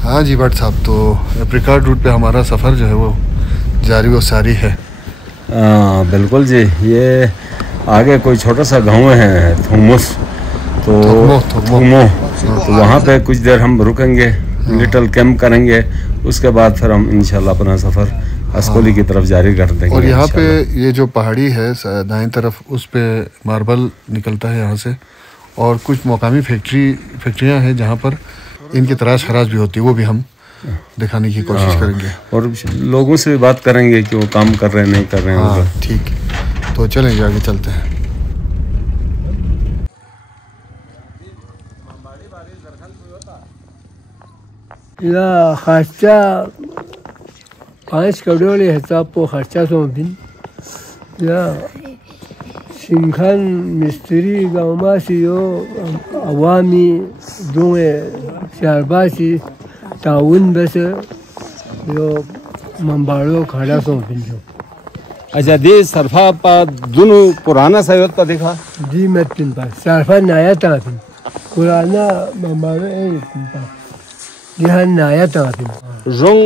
हाँ जी भट्ट साहब, तो एप्रिकॉट रूट पे हमारा सफ़र जो है वो जारी व सारी है। बिल्कुल जी। ये आगे कोई छोटा सा गांव है थुमो, तो वहाँ पे कुछ देर हम रुकेंगे, लिटिल कैंप करेंगे। उसके बाद फिर हम इंशाल्लाह अपना सफ़र अस्कोली की तरफ जारी कर देंगे। और यहाँ पे ये जो पहाड़ी है दाएं तरफ, उस पे मार्बल निकलता है यहाँ से, और कुछ मकामी फैक्ट्रियाँ हैं जहाँ पर इनकी तराश खराश भी होती है, वो भी हम दिखाने की कोशिश करेंगे और लोगों से भी बात करेंगे कि वो काम कर रहे हैं नहीं कर रहे हैं। हाँ ठीक, तो चलेंगे आगे चलते हैं। या खर्चा 5 करोड़ हिसाब को खर्चा सोपिन या सिंखन मिस्त्री गाँववासियों अवामी दोए शारबासी ताउन बस यो मंबाड़ो खड़ा सोपिन जो। अच्छा दी सरफा पा दोनों पुराना सहयोग का देखा जी मत पिन पर सरफा नया था पिन पुराना मंबाड़ो यह नया था पिन रोंग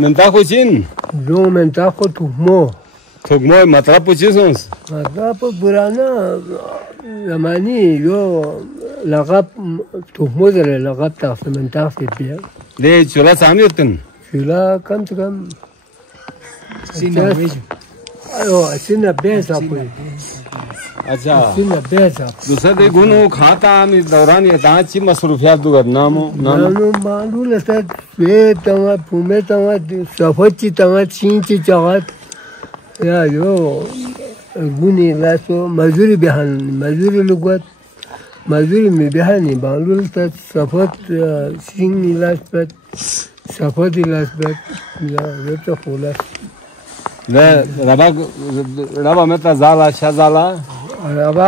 mentak ko chin जो mentak को थुकमो मतलब पूछिस मतलब पुराना ज़मानी जो लक़ब थुकमो जरे लक़ब था mentak से भी ले चुला सामने उतन चुला कम से कम सीना बेचा कोई। अच्छा सीना बेचा दूसरा दे गुनो खाता हम इस दौरान ये दांची मसरूफियात दुगर नामो मालूम है ये तवा फूमे तवा सफोची तवा चींची चावत या यो गुनी लासो मजूरी बिहान मजूरी लुगत मजूरी में बिहानी मालूम है सफोत सिंग इलाज पर सफोत इलाज पर या ये तो खोला ले रबा में तो जाला शाजाला रबा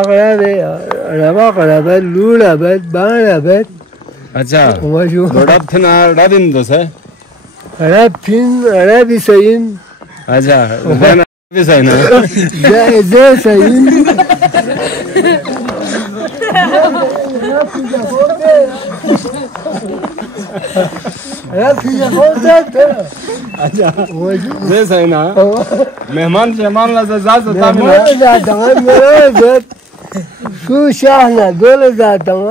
करे लूड़ा बे बांगा बे। अच्छा बड़ा फिन रादिन दो से अरे भी सही। अच्छा भी सही ना जे सही अच्छा जे सही ना मेहमान ला जाता मेरा शाहना दौले जाता हूँ।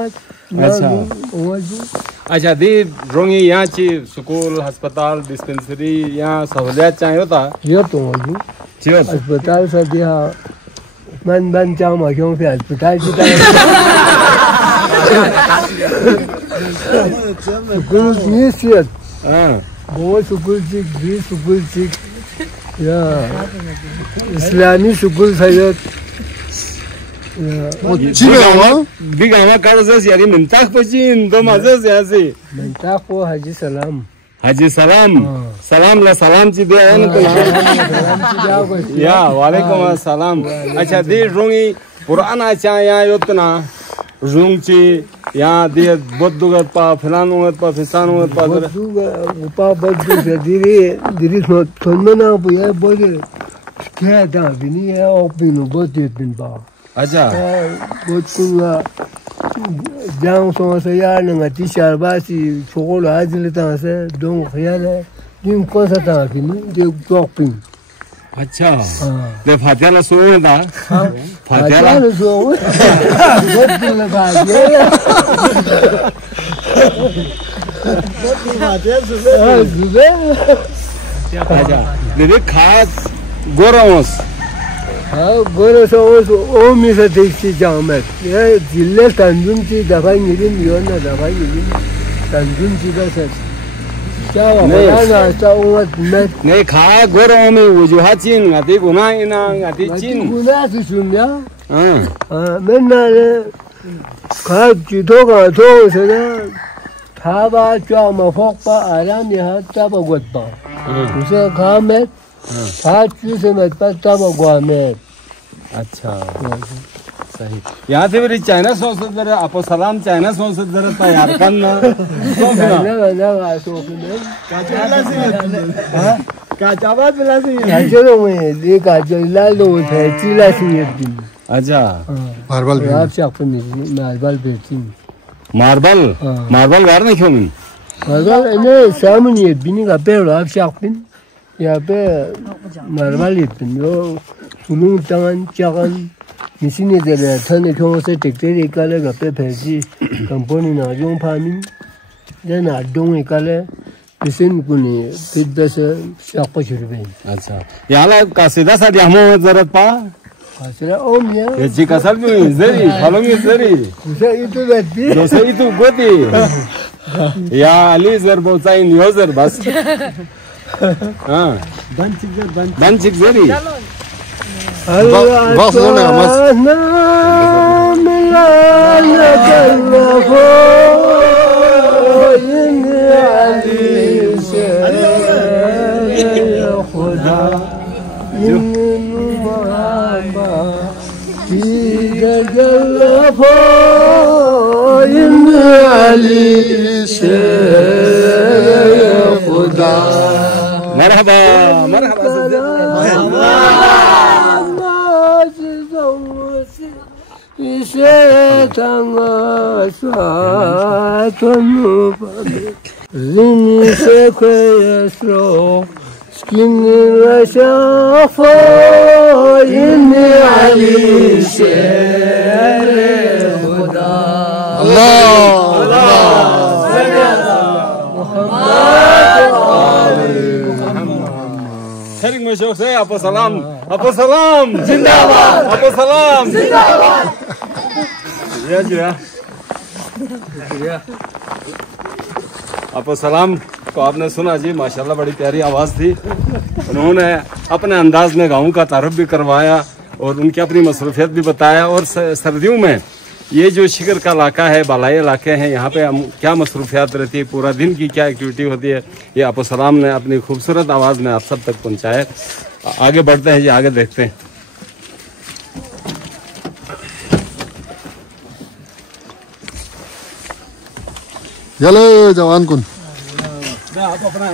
अच्छा दी रोंगी यहाँ ची स्कूल अस्पताल डिस्पेंसरी यहाँ सहूलियत चाहिए होता ये तो अस्पताल से दिया मन चाह मशों से अस्पताल स्कूल निश्चित वो स्कूल या इस्लामी school Syed Bigawa karzas yari mentak pachin do mazas yasi mentak ko Haji Salam salam la salam chi de an ya walaikum assalam। अच्छा दे रोंगी पुराना चा यहाँ योतना रोंग ची यहाँ दे बद्दुगत पा फिलानुगत पा फिसानुगत पा बद्दुगत दिरी सोनना बुया बोले क्या था बिनी है ओपिनो बद्दुगत बिन पा। अच्छा बोचुंगा जाऊं समझ यार नंगा शारबासी छोड़ आज लेता है दों ख्याल है जिन कौन सा था कि नहीं जो टॉपिंग। अच्छा ले फातिया सोए था फातिया सोए बहुत दिन लगा दिया अच्छा दीदी खास गोराओस हाँ गोरे से ओमी से देखती जाऊँ मैं ये जिले तंजुमची दवाई मिलीं योना दवाई मिलीं तंजुमची बस क्या वाला ना चाहूँ मैं नहीं खा गोरे ओमी वजूहा चीन गाती गुना इना गाती चीन गुना से सुनिया हाँ मैं ना खा चितो का तो उसे ना था बात क्या मफ़ोक पा आराम यहाँ तब अगुत पा उसे खा मैं सात चीज़ में पता बगवा में। अच्छा सही यहाँ से मेरी चाइना सॉस जरा आपो सलाम चाइना सॉस जरा तैयार करना काचाबाद मिला से चलो मैं ये काचला लो है चिला से ये दिन। अच्छा मार्बल आप चाकू में मार्बल बेचती मार्बल वार नहीं क्यों Maka ini sama ni bini kapel lah siapin, ya pe marmal ipin, yo sulung tangan cakan, mesin itu le, thane kau se tekter ikale kapel pergi, company na jom pamin, dan adong ikale, mesin kuni fit se siapa curibain. अच्छा यहाँ का सीधा सा दियामो जरूरत पा Asal om ya. ये जी का सब जो जरी फलोंगे जरी Itu berarti. दोसे itu गोती या अली जर बोचाइन योजर बस हाँ बंचिक जरी Allah Bas dulu nggak, Mas? मरहबा मरहबा Sering masuk saya apa salam जिंदाबाद apa salam जिंदाबाद ya जी apa salam को आपने सुना जी माशाल्लाह बड़ी प्यारी आवाज थी उन्होंने अपने अंदाज में गाँव का तारुफ भी करवाया और उनकी अपनी मसरूफियत भी बताया और सर्दियों में ये जो शिकर का इलाका है बालाई इलाके हैं यहाँ पे हम क्या मसरूफियात रहती है पूरा दिन की क्या एक्टिविटी होती है ये आपो सलाम ने अपनी खूबसूरत आवाज़ में आप सब तक पहुँचाया आगे बढ़ते हैं जी आगे देखते हैं Yalo, jawan kun. आप अपना